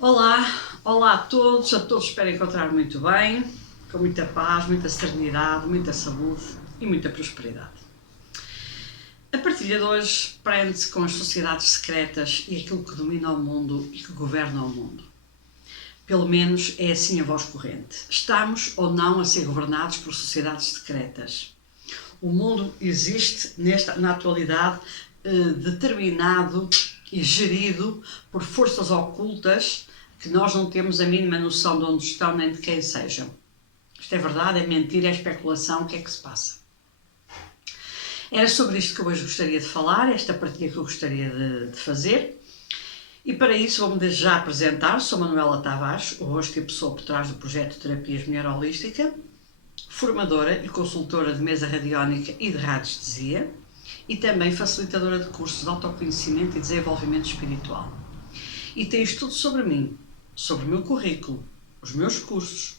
Olá a todos espero encontrar muito bem, com muita paz, muita serenidade, muita saúde e muita prosperidade. A partilha de hoje prende-se com as sociedades secretas e aquilo que domina o mundo e que governa o mundo. Pelo menos é assim a voz corrente. Estamos ou não a ser governados por sociedades secretas? O mundo existe na atualidade determinado e gerido por forças ocultas que nós não temos a mínima noção de onde estão nem de quem sejam. Isto é verdade, é mentira, é especulação, o que é que se passa? Era sobre isto que eu hoje gostaria de falar, esta partilha que eu gostaria de fazer. E para isso vou-me desde já apresentar. Sou Manuela Tavares, o rosto e a pessoa por trás do projeto Terapias Mulher Holística, formadora e consultora de mesa radiónica e de radiestesia e também facilitadora de cursos de autoconhecimento e desenvolvimento espiritual. E tens tudo sobre mim, sobre o meu currículo, os meus cursos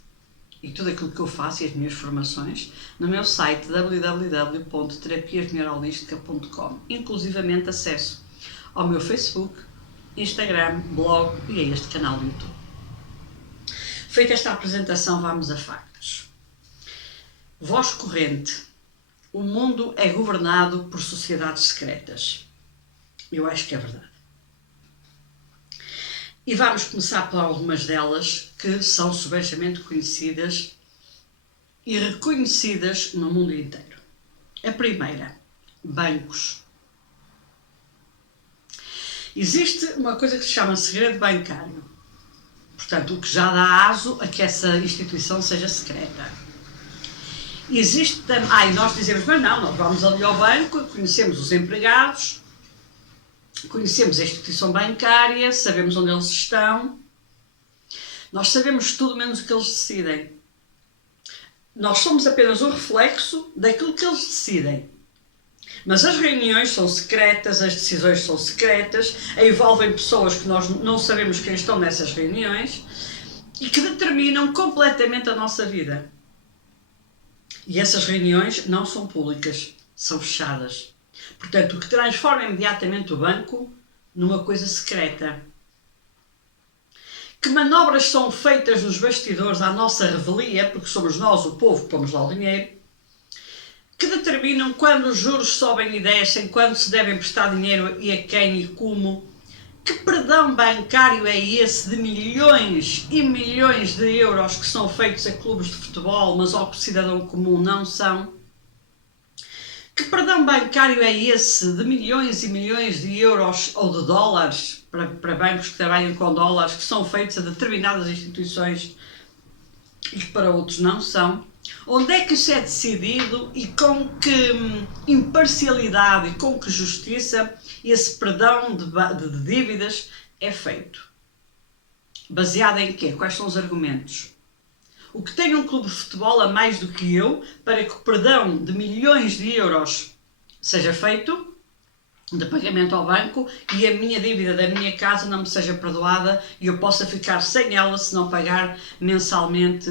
e tudo aquilo que eu faço e as minhas formações no meu site www.terapiasmulherholística.com, inclusivamente acesso ao meu Facebook, Instagram, blog e a este canal do YouTube. Feita esta apresentação, vamos a factos. Voz corrente. O mundo é governado por sociedades secretas. Eu acho que é verdade. E vamos começar por algumas delas que são subejamente conhecidas e reconhecidas no mundo inteiro. A primeira, bancos. Existe uma coisa que se chama segredo bancário. Portanto, o que já dá aso a que essa instituição seja secreta. Existe também, nós dizemos, mas não, nós vamos ali ao banco, conhecemos os empregados, conhecemos a instituição bancária, sabemos onde eles estão, nós sabemos tudo menos o que eles decidem. Nós somos apenas um reflexo daquilo que eles decidem. Mas as reuniões são secretas, as decisões são secretas, envolvem pessoas que nós não sabemos quem estão nessas reuniões e que determinam completamente a nossa vida. E essas reuniões não são públicas, são fechadas. Portanto, o que transforma imediatamente o banco numa coisa secreta. Que manobras são feitas nos bastidores à nossa revelia, porque somos nós, o povo, que pomos lá o dinheiro, que determinam quando os juros sobem e descem, quando se devem prestar dinheiro e a quem e como. Que perdão bancário é esse de milhões e milhões de euros que são feitos a clubes de futebol, mas ao cidadão comum não são? Que perdão bancário é esse de milhões e milhões de euros ou de dólares para bancos que trabalham com dólares que são feitos a determinadas instituições e que para outros não são? Onde é que isso é decidido e com que imparcialidade e com que justiça esse perdão de dívidas é feito? Baseado em quê? Quais são os argumentos? O que tem um clube de futebol a mais do que eu para que o perdão de milhões de euros seja feito de pagamento ao banco e a minha dívida da minha casa não me seja perdoada e eu possa ficar sem ela se não pagar mensalmente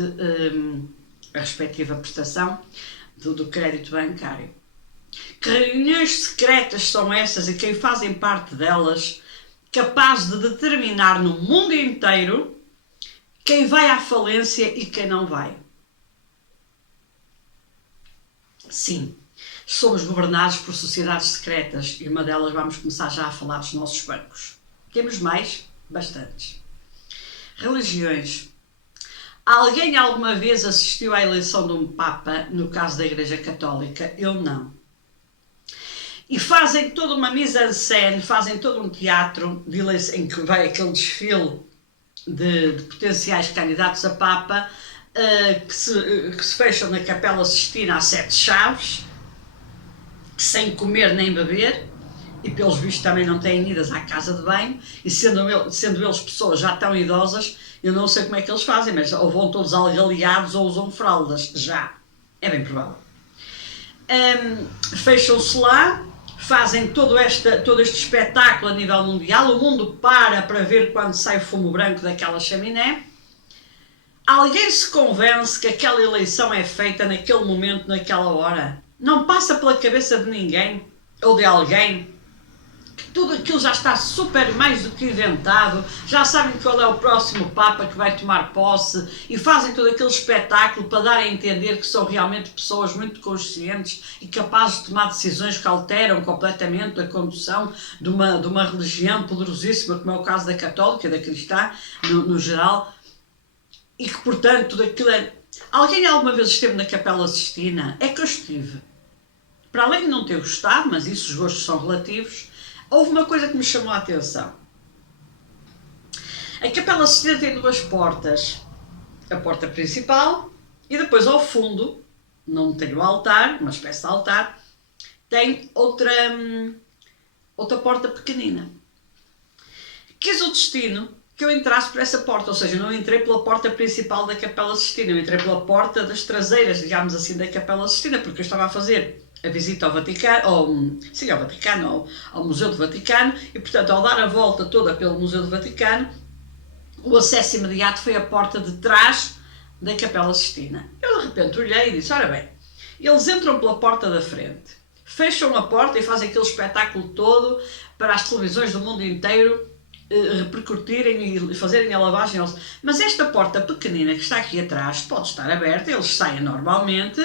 a respectiva prestação do crédito bancário? Que reuniões secretas são essas e quem fazem parte delas capaz de determinar no mundo inteiro quem vai à falência e quem não vai? Sim, somos governados por sociedades secretas e uma delas vamos começar já a falar dos nossos bancos. Temos mais? Bastantes. Religiões. Alguém alguma vez assistiu à eleição de um Papa, no caso da Igreja Católica? Eu não. E fazem toda uma mise-en-scène, fazem todo um teatro de eleição, em que vai aquele desfile de potenciais candidatos a Papa, que se fecham na Capela Sistina a 7 chaves, sem comer nem beber, e pelos vistos também não têm idas à casa de banho, e sendo eles pessoas já tão idosas, eu não sei como é que eles fazem, mas ou vão todos algaleados ou usam fraldas, já. É bem provável. Fecham-se lá, fazem todo este espetáculo a nível mundial, o mundo para ver quando sai o fumo branco daquela chaminé. Alguém se convence que aquela eleição é feita naquele momento, naquela hora? Não passa pela cabeça de ninguém ou de alguém tudo aquilo já está super mais do que inventado, já sabem qual é o próximo Papa que vai tomar posse e fazem todo aquele espetáculo para dar a entender que são realmente pessoas muito conscientes e capazes de tomar decisões que alteram completamente a condução de uma religião poderosíssima, como é o caso da católica, da cristã, no geral, e que, portanto, tudo aquilo é... Alguém alguma vez esteve na Capela Sistina? É que eu estive. Para além de não ter gostado, mas isso os gostos são relativos, houve uma coisa que me chamou a atenção. A Capela Sistina tem duas portas. A porta principal e depois ao fundo, não tem o altar, uma espécie de altar, tem outra porta pequenina. Quis o destino que eu entrasse por essa porta, ou seja, não entrei pela porta principal da Capela Sistina, eu entrei pela porta das traseiras, digamos assim, da Capela Sistina, porque eu estava a fazer a visita ao Vaticano, ao Museu do Vaticano, e portanto ao dar a volta toda pelo Museu do Vaticano, o acesso imediato foi a porta de trás da Capela Sistina. Eu de repente olhei e disse, ora bem, eles entram pela porta da frente, fecham a porta e fazem aquele espetáculo todo para as televisões do mundo inteiro repercutirem e fazerem a lavagem. Mas esta porta pequenina que está aqui atrás pode estar aberta, eles saem normalmente,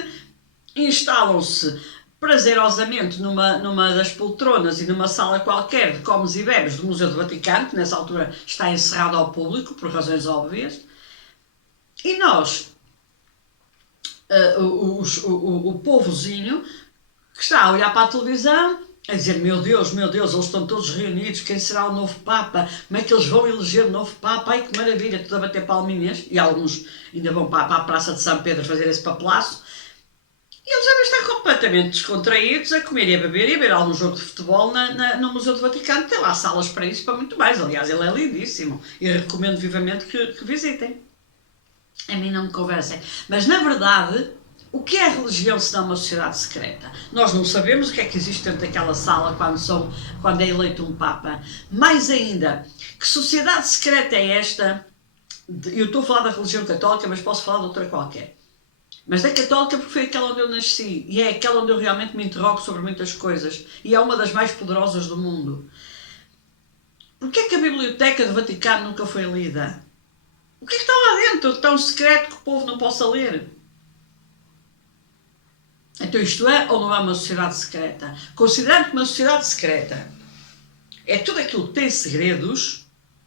instalam-se prazerosamente numa das poltronas e numa sala qualquer de comes e bebes do Museu do Vaticano, que nessa altura está encerrado ao público, por razões óbvias, e nós, o povozinho, que está a olhar para a televisão, a dizer, meu Deus, eles estão todos reunidos, quem será o novo Papa? Como é que eles vão eleger o novo Papa? Ai, que maravilha, tudo a bater palminhas, e alguns ainda vão para a Praça de São Pedro fazer esse papelaço. E eles devem estar completamente descontraídos a comer e a beber e a ver algum jogo de futebol no Museu do Vaticano. Tem lá salas para isso, para muito mais. Aliás, ele é lindíssimo e recomendo vivamente que visitem. A mim não me convencem. Mas, na verdade, o que é a religião se não uma sociedade secreta? Nós não sabemos o que é que existe dentro daquela sala quando é eleito um Papa. Mais ainda, que sociedade secreta é esta? Eu estou a falar da religião católica, mas posso falar de outra qualquer. Mas da católica porque foi aquela onde eu nasci e é aquela onde eu realmente me interrogo sobre muitas coisas e é uma das mais poderosas do mundo. Porquê é que a Biblioteca do Vaticano nunca foi lida? O que é que está lá dentro tão secreto que o povo não possa ler? Então isto é ou não é uma sociedade secreta? Considerando que uma sociedade secreta é tudo aquilo que tem segredos,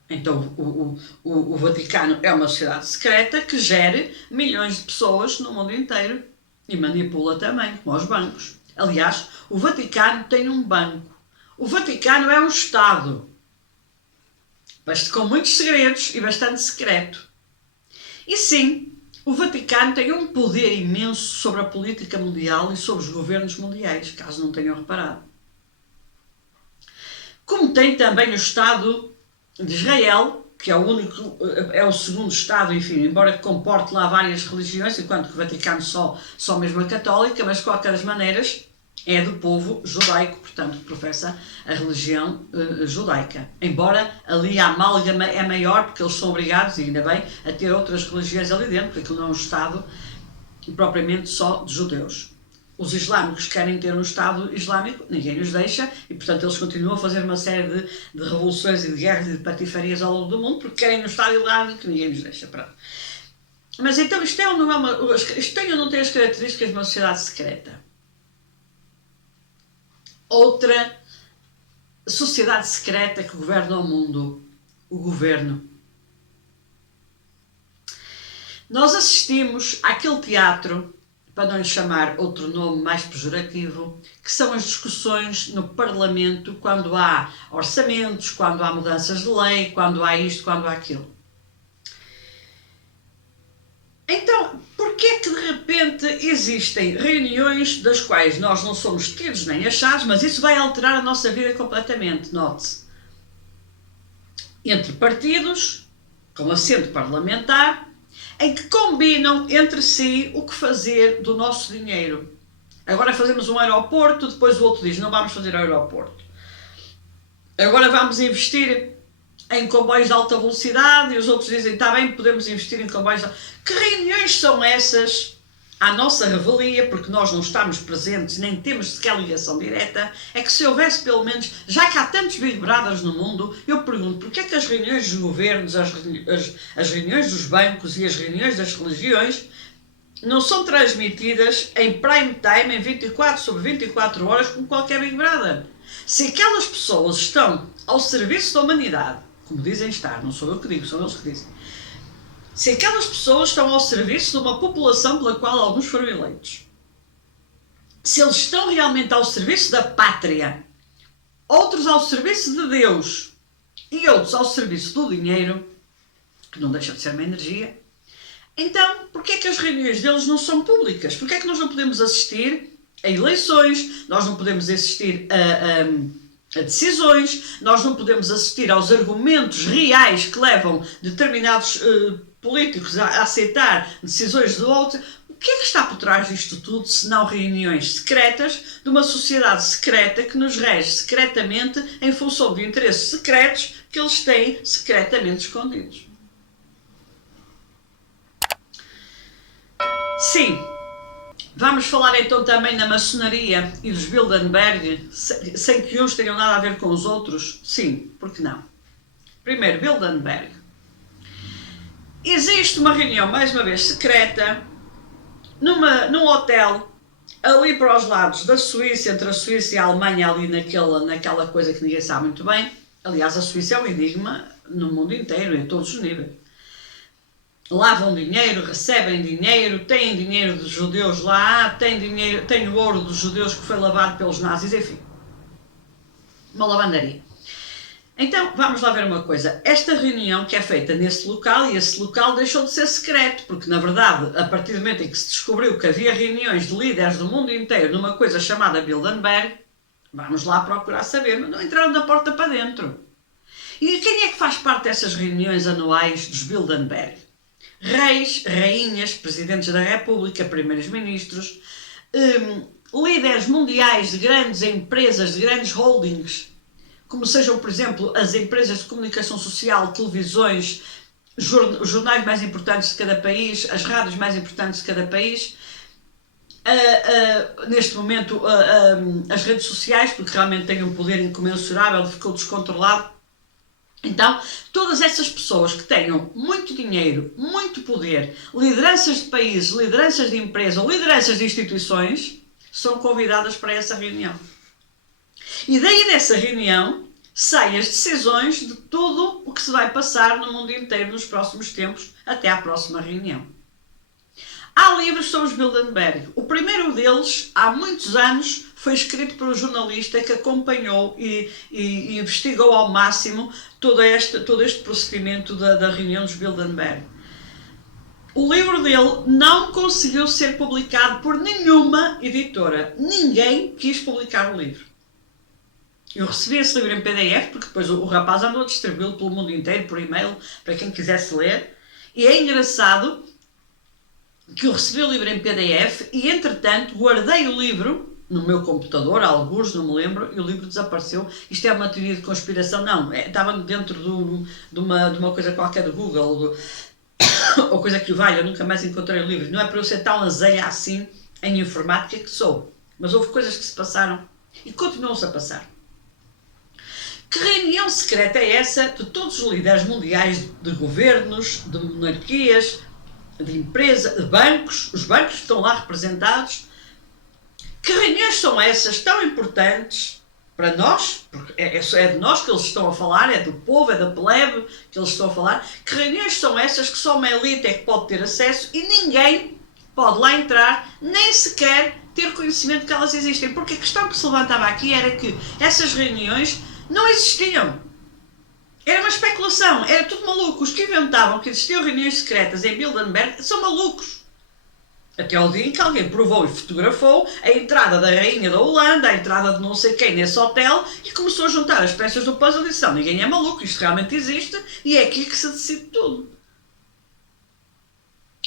então o Vaticano é uma sociedade secreta que gere milhões de pessoas no mundo inteiro e manipula também, como os bancos. Aliás, o Vaticano tem um banco. O Vaticano é um Estado, mas com muitos segredos e bastante secreto. E sim, o Vaticano tem um poder imenso sobre a política mundial e sobre os governos mundiais, caso não tenham reparado. Como tem também o Estado de Israel, que é o segundo Estado, enfim, embora comporte lá várias religiões, enquanto que o Vaticano só mesmo a católica, mas de qualquer das maneiras é do povo judaico, portanto, que professa a religião judaica. Embora ali a amálgama é maior, porque eles são obrigados, e ainda bem, a ter outras religiões ali dentro, porque aquilo não é um Estado propriamente só de judeus. Os islâmicos querem ter um Estado islâmico, ninguém os deixa, e portanto eles continuam a fazer uma série de revoluções e de guerras e de patifarias ao longo do mundo, porque querem um Estado islâmico, ninguém os deixa. Pronto. Mas então isto tem ou não tem as características de uma sociedade secreta? Outra sociedade secreta que governa o mundo, o governo. Nós assistimos àquele teatro, para não lhe chamar outro nome mais pejorativo, que são as discussões no Parlamento quando há orçamentos, quando há mudanças de lei, quando há isto, quando há aquilo. Então, porquê que de repente existem reuniões das quais nós não somos tidos nem achados, mas isso vai alterar a nossa vida completamente, note-se. Entre partidos, com assento parlamentar, em que combinam entre si o que fazer do nosso dinheiro. Agora fazemos um aeroporto, depois o outro diz, não vamos fazer aeroporto. Agora vamos investir em comboios de alta velocidade, e os outros dizem, está bem, podemos investir em comboios de... Que reuniões são essas à nossa revelia, porque nós não estamos presentes, nem temos sequer ligação direta, é que se houvesse pelo menos, já que há tantos Big Brothers no mundo, eu pergunto, porque é que as reuniões dos governos, as reuniões dos bancos e as reuniões das religiões não são transmitidas em prime time, em 24 sobre 24 horas, como qualquer Big Brother? Se aquelas pessoas estão ao serviço da humanidade, como dizem estar, não sou eu que digo, são eles que dizem, se aquelas pessoas estão ao serviço de uma população pela qual alguns foram eleitos, se eles estão realmente ao serviço da pátria, outros ao serviço de Deus e outros ao serviço do dinheiro, que não deixa de ser uma energia, então porquê é que as reuniões deles não são públicas? Porquê é que nós não podemos assistir a eleições, nós não podemos assistir a decisões, nós não podemos assistir aos argumentos reais que levam determinados políticos a aceitar decisões de outro? O que é que está por trás disto tudo, se não reuniões secretas de uma sociedade secreta que nos rege secretamente em função de interesses secretos que eles têm secretamente escondidos? Sim, vamos falar então também na maçonaria e dos Bilderberg, sem que uns tenham nada a ver com os outros? Sim, por que não? Primeiro, Bilderberg. Existe uma reunião, mais uma vez, secreta, num hotel, ali para os lados da Suíça, entre a Suíça e a Alemanha, ali naquela coisa que ninguém sabe muito bem. Aliás, a Suíça é um enigma no mundo inteiro, em todos os níveis. Lavam dinheiro, recebem dinheiro, têm dinheiro dos judeus lá, têm o ouro dos judeus que foi lavado pelos nazis, enfim. Uma lavandaria. Então, vamos lá ver uma coisa. Esta reunião que é feita nesse local, e esse local deixou de ser secreto, porque, na verdade, a partir do momento em que se descobriu que havia reuniões de líderes do mundo inteiro numa coisa chamada Bilderberg, vamos lá procurar saber, mas não entraram da porta para dentro. E quem é que faz parte dessas reuniões anuais dos Bilderberg? Reis, rainhas, presidentes da República, primeiros-ministros, líderes mundiais de grandes empresas, de grandes holdings, como sejam, por exemplo, as empresas de comunicação social, televisões, os jornais mais importantes de cada país, as rádios mais importantes de cada país, neste momento as redes sociais, porque realmente têm um poder incomensurável, ficou descontrolado. Então, todas essas pessoas que tenham muito dinheiro, muito poder, lideranças de países, lideranças de empresas ou lideranças de instituições, são convidadas para essa reunião. E daí dessa reunião saem as decisões de tudo o que se vai passar no mundo inteiro nos próximos tempos, até à próxima reunião. Há livros sobre os Bilderberg. O primeiro deles, há muitos anos, foi escrito por um jornalista que acompanhou e investigou ao máximo todo este procedimento da reunião dos Bilderberg. O livro dele não conseguiu ser publicado por nenhuma editora. Ninguém quis publicar o livro. Eu recebi esse livro em PDF, porque depois o rapaz andou a distribuí-lo pelo mundo inteiro, por e-mail, para quem quisesse ler. E é engraçado que eu recebi o livro em PDF e, entretanto, guardei o livro no meu computador, alguns, não me lembro, e o livro desapareceu. Isto é uma teoria de conspiração? Não, estava dentro de uma coisa qualquer do Google, ou coisa que o valha, eu nunca mais encontrei o livro. Não é para eu ser tão azeia assim em informática que sou, mas houve coisas que se passaram e continuam-se a passar. Que reunião secreta é essa de todos os líderes mundiais de governos, de monarquias, de empresas, de bancos, os bancos que estão lá representados? Que reuniões são essas tão importantes para nós? Porque é de nós que eles estão a falar, é do povo, é da plebe que eles estão a falar. Que reuniões são essas que só uma elite é que pode ter acesso e ninguém pode lá entrar, nem sequer ter conhecimento que elas existem? Porque a questão que se levantava aqui era que essas reuniões não existiam. Era uma especulação, era tudo maluco. Os que inventavam que existiam reuniões secretas em Bilderberg são malucos. Até ao dia em que alguém provou e fotografou a entrada da rainha da Holanda, a entrada de não sei quem nesse hotel, e começou a juntar as peças do puzzle e disse: não, ninguém é maluco, isto realmente existe e é aqui que se decide tudo.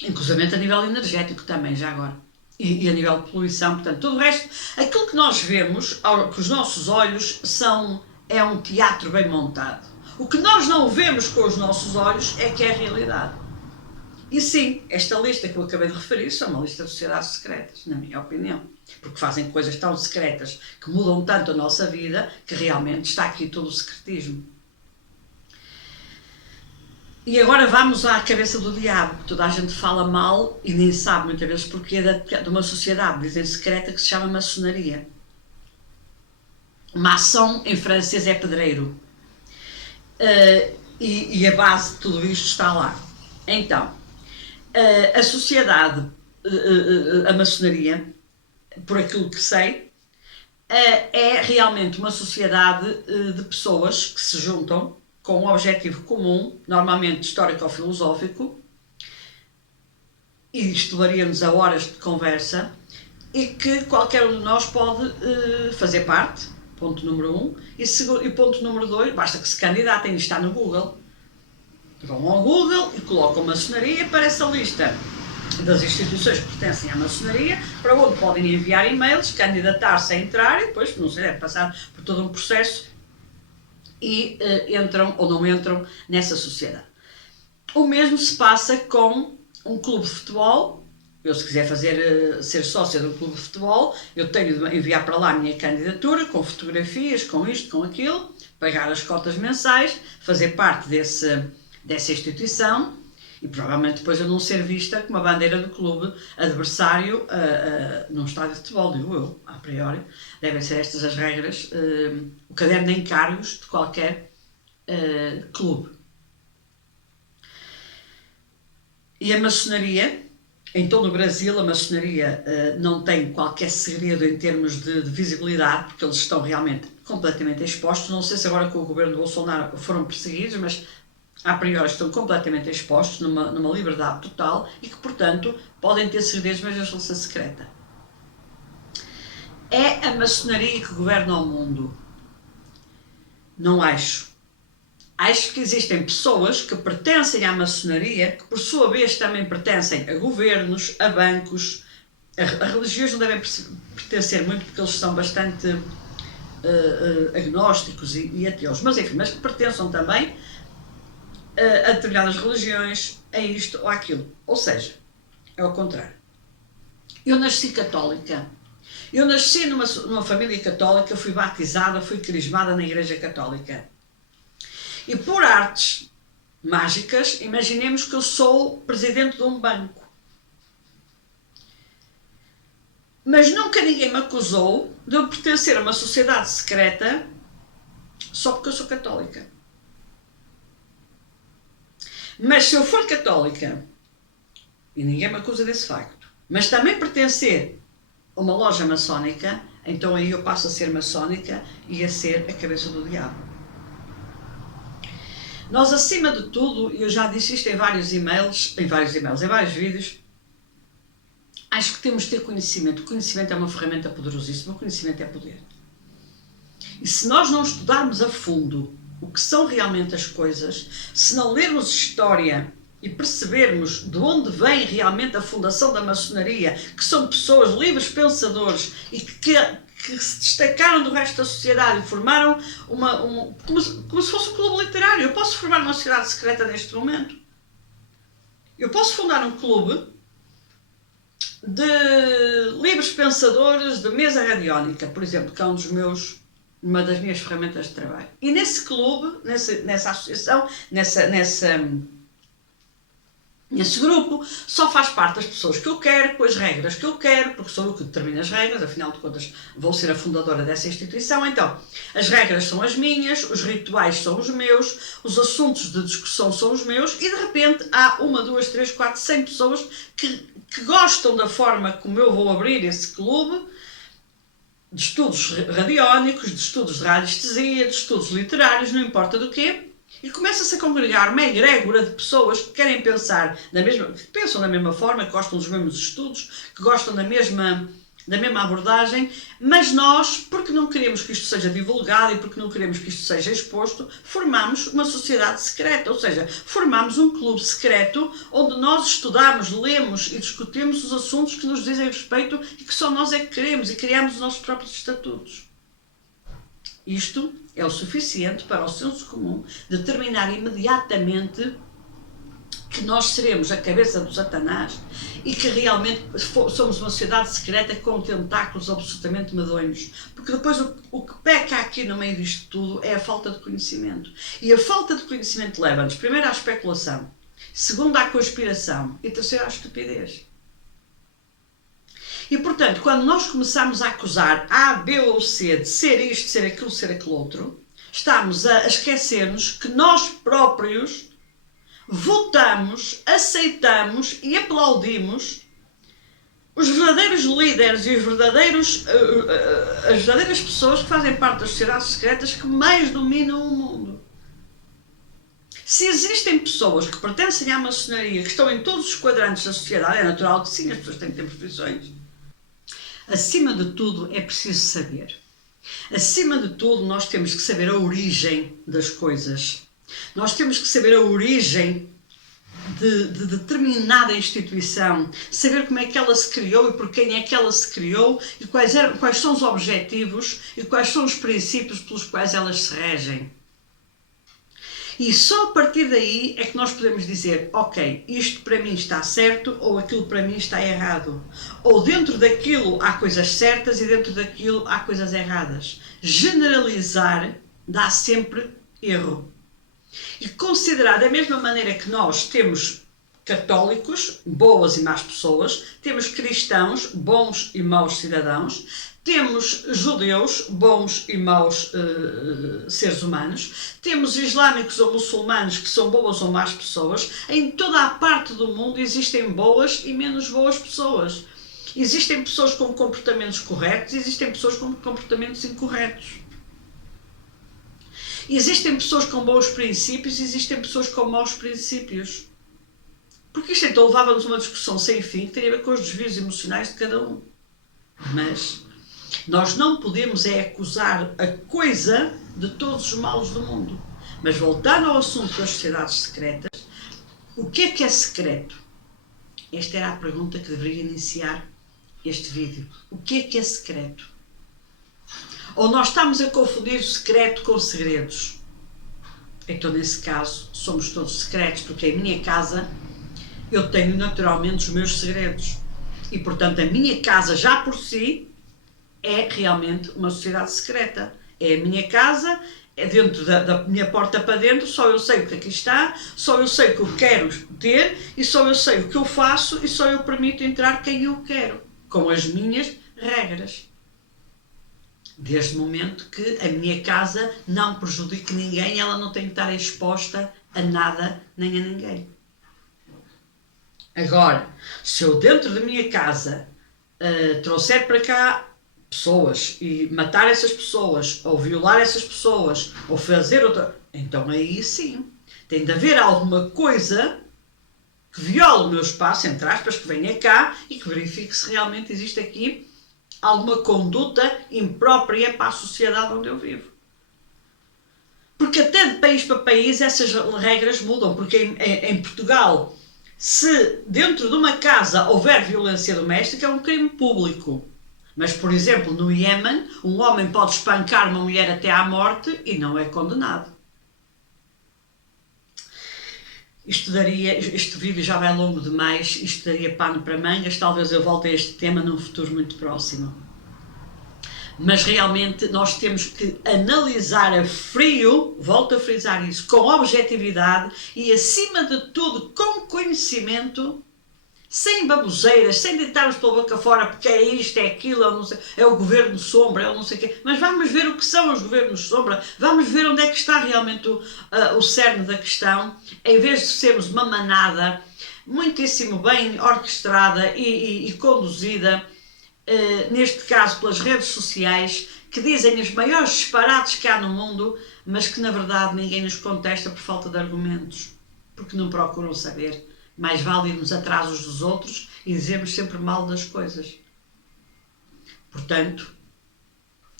Inclusive a nível energético também, já agora. E a nível de poluição, portanto, todo o resto, aquilo que nós vemos com os nossos olhos é um teatro bem montado. O que nós não vemos com os nossos olhos é que é a realidade. E sim, esta lista que eu acabei de referir são uma lista de sociedades secretas, na minha opinião. Porque fazem coisas tão secretas que mudam tanto a nossa vida que realmente está aqui todo o secretismo. E agora vamos à cabeça do diabo, que toda a gente fala mal e nem sabe muitas vezes porquê de uma sociedade, dizem secreta, que se chama maçonaria. Maçom em francês é pedreiro. E a base de tudo isto está lá. Então, a sociedade, a maçonaria, por aquilo que sei, é realmente uma sociedade de pessoas que se juntam com um objetivo comum, normalmente histórico ou filosófico, e isto varia-nos a horas de conversa, e que qualquer um de nós pode fazer parte, ponto número 1, e ponto número 2, basta que se candidatem, está no Google. Vão ao Google e colocam maçonaria para essa lista das instituições que pertencem à maçonaria, para onde podem enviar e-mails, candidatar-se a entrar e depois, não sei, deve passar por todo um processo e entram ou não entram nessa sociedade. O mesmo se passa com um clube de futebol. Eu, se quiser ser sócia de um clube de futebol, eu tenho de enviar para lá a minha candidatura, com fotografias, com isto, com aquilo, pagar as cotas mensais, fazer parte dessa instituição e provavelmente depois eu não ser vista com uma bandeira do clube adversário num estádio de futebol, digo eu, a priori. Devem ser estas as regras, o caderno de encargos de qualquer clube. E a maçonaria, em todo o Brasil, a maçonaria não tem qualquer segredo em termos de visibilidade, porque eles estão realmente completamente expostos. Não sei se agora com o governo de Bolsonaro foram perseguidos, mas a priori estão completamente expostos numa liberdade total e que, portanto, podem ter segredos, mas eles vão ser secreta. É a maçonaria que governa o mundo? Não acho. Acho que existem pessoas que pertencem à maçonaria, que por sua vez também pertencem a governos, a bancos. A religiões não devem pertencer muito porque eles são bastante agnósticos e ateus, mas enfim, mas que pertençam também a determinadas religiões, a isto ou aquilo. Ou seja, é ao contrário. Eu nasci católica. Eu nasci numa família católica, fui batizada, fui crismada na Igreja Católica. E por artes mágicas, imaginemos que eu sou presidente de um banco. Mas nunca ninguém me acusou de eu pertencer a uma sociedade secreta só porque eu sou católica. Mas se eu for católica, e ninguém me acusa desse facto, mas também pertencer a uma loja maçónica, então aí eu passo a ser maçónica e a ser a cabeça do diabo. Nós, acima de tudo, eu já disse isto em vários vídeos, acho que temos de ter conhecimento. O conhecimento é uma ferramenta poderosíssima, o conhecimento é poder. E se nós não estudarmos a fundo o que são realmente as coisas, se não lermos história e percebermos de onde vem realmente a fundação da maçonaria, que são pessoas livres pensadores e que se destacaram do resto da sociedade e formaram como se fosse um clube literário. Eu posso formar uma sociedade secreta neste momento. Eu posso fundar um clube de livres pensadores de mesa radiónica, por exemplo, que é uma das minhas ferramentas de trabalho. E nesse clube, nessa associação, nesse grupo, só faz parte das pessoas que eu quero, com as regras que eu quero, porque sou eu que determino as regras, afinal de contas vou ser a fundadora dessa instituição. Então, as regras são as minhas, os rituais são os meus, os assuntos de discussão são os meus, e de repente há 1, 2, 3, 4, 100 pessoas que gostam da forma como eu vou abrir esse clube, de estudos radiónicos, de estudos de radiestesia, de estudos literários, não importa do quê, e começa-se a congregar uma egrégora de pessoas que querem pensar que pensam da mesma forma, que gostam dos mesmos estudos, que gostam da mesma abordagem, mas nós, porque não queremos que isto seja divulgado e porque não queremos que isto seja exposto, formamos uma sociedade secreta, ou seja, formamos um clube secreto onde nós estudamos, lemos e discutimos os assuntos que nos dizem respeito e que só nós é que queremos, e criamos os nossos próprios estatutos. Isto é o suficiente para o senso comum determinar imediatamente que nós seremos a cabeça do Satanás e que realmente somos uma sociedade secreta com tentáculos absolutamente medonhos. Porque depois o que peca aqui no meio disto tudo é a falta de conhecimento. E a falta de conhecimento leva-nos primeiro à especulação, segundo à conspiração e terceiro à estupidez. E portanto, quando nós começamos a acusar A, B ou C de ser isto, ser aquilo outro, estamos a esquecer-nos que nós próprios votamos, aceitamos e aplaudimos os verdadeiros líderes e as verdadeiras pessoas que fazem parte das sociedades secretas que mais dominam o mundo. Se existem pessoas que pertencem à maçonaria, que estão em todos os quadrantes da sociedade, é natural que sim, as pessoas têm que ter profissões. Acima de tudo é preciso saber. Acima de tudo nós temos que saber a origem das coisas. Nós temos que saber a origem de determinada instituição, saber como é que ela se criou e por quem é que ela se criou e quais são os objetivos e quais são os princípios pelos quais elas se regem. E só a partir daí é que nós podemos dizer, ok, isto para mim está certo ou aquilo para mim está errado. Ou dentro daquilo há coisas certas e dentro daquilo há coisas erradas. Generalizar dá sempre erro. E considerar da mesma maneira que nós temos católicos, boas e más pessoas, temos cristãos, bons e maus cidadãos, temos judeus, bons e maus seres humanos, temos islâmicos ou muçulmanos que são boas ou más pessoas. Em toda a parte do mundo existem boas e menos boas pessoas. Existem pessoas com comportamentos corretos e existem pessoas com comportamentos incorretos. Existem pessoas com bons princípios e existem pessoas com maus princípios. Porque isto então levava-nos a uma discussão sem fim que teria a ver com os desvios emocionais de cada um. Mas nós não podemos acusar a coisa de todos os males do mundo. Mas voltando ao assunto das sociedades secretas, o que é secreto? Esta era a pergunta que deveria iniciar este vídeo. O que é secreto? Ou nós estamos a confundir o secreto com segredos? Então, nesse caso, somos todos secretos, porque em minha casa eu tenho naturalmente os meus segredos. E, portanto, a minha casa já por si é realmente uma sociedade secreta. É a minha casa, é dentro da minha porta para dentro, só eu sei o que aqui está, só eu sei o que eu quero ter e só eu sei o que eu faço e só eu permito entrar quem eu quero, com as minhas regras. Desde o momento que a minha casa não prejudique ninguém, ela não tem que estar exposta a nada nem a ninguém. Agora, se eu dentro da minha casa trouxer para cá pessoas e matar essas pessoas, ou violar essas pessoas, ou fazer outra... Então aí sim, tem de haver alguma coisa que viola o meu espaço, entre aspas, que venha cá e que verifique se realmente existe aqui alguma conduta imprópria para a sociedade onde eu vivo. Porque até de país para país essas regras mudam, porque em Portugal, se dentro de uma casa houver violência doméstica, é um crime público. Mas, por exemplo, no Iémen, um homem pode espancar uma mulher até à morte e não é condenado. Este vídeo já vai longo demais, isto daria pano para mangas, talvez eu volte a este tema num futuro muito próximo. Mas realmente nós temos que analisar a frio, volto a frisar isso, com objetividade e acima de tudo com conhecimento, sem baboseiras, sem deitarmos pela boca fora porque é isto, é aquilo, não sei, é o governo sombra, é o não sei o quê. Mas vamos ver o que são os governos sombra, vamos ver onde é que está realmente o cerne da questão, em vez de sermos uma manada muitíssimo bem orquestrada e conduzida, neste caso pelas redes sociais, que dizem os maiores disparates que há no mundo, mas que na verdade ninguém nos contesta por falta de argumentos, porque não procuram saber. Mais vale irmos atrás uns dos outros e dizermos sempre mal das coisas. Portanto,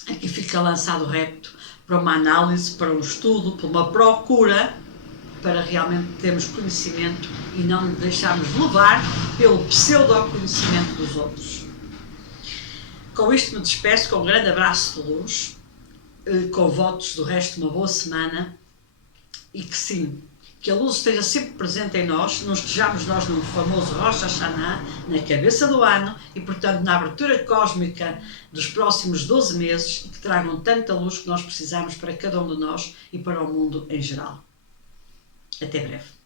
aqui fica lançado o repto para uma análise, para um estudo, para uma procura, para realmente termos conhecimento e não nos deixarmos levar pelo pseudo-conhecimento dos outros. Com isto me despeço com um grande abraço de luz, com votos do resto de uma boa semana e que sim, que a luz esteja sempre presente em nós, não estejamos nós no famoso Rosh Hashanah, na cabeça do ano e, portanto, na abertura cósmica dos próximos 12 meses e que tragam tanta luz que nós precisamos para cada um de nós e para o mundo em geral. Até breve.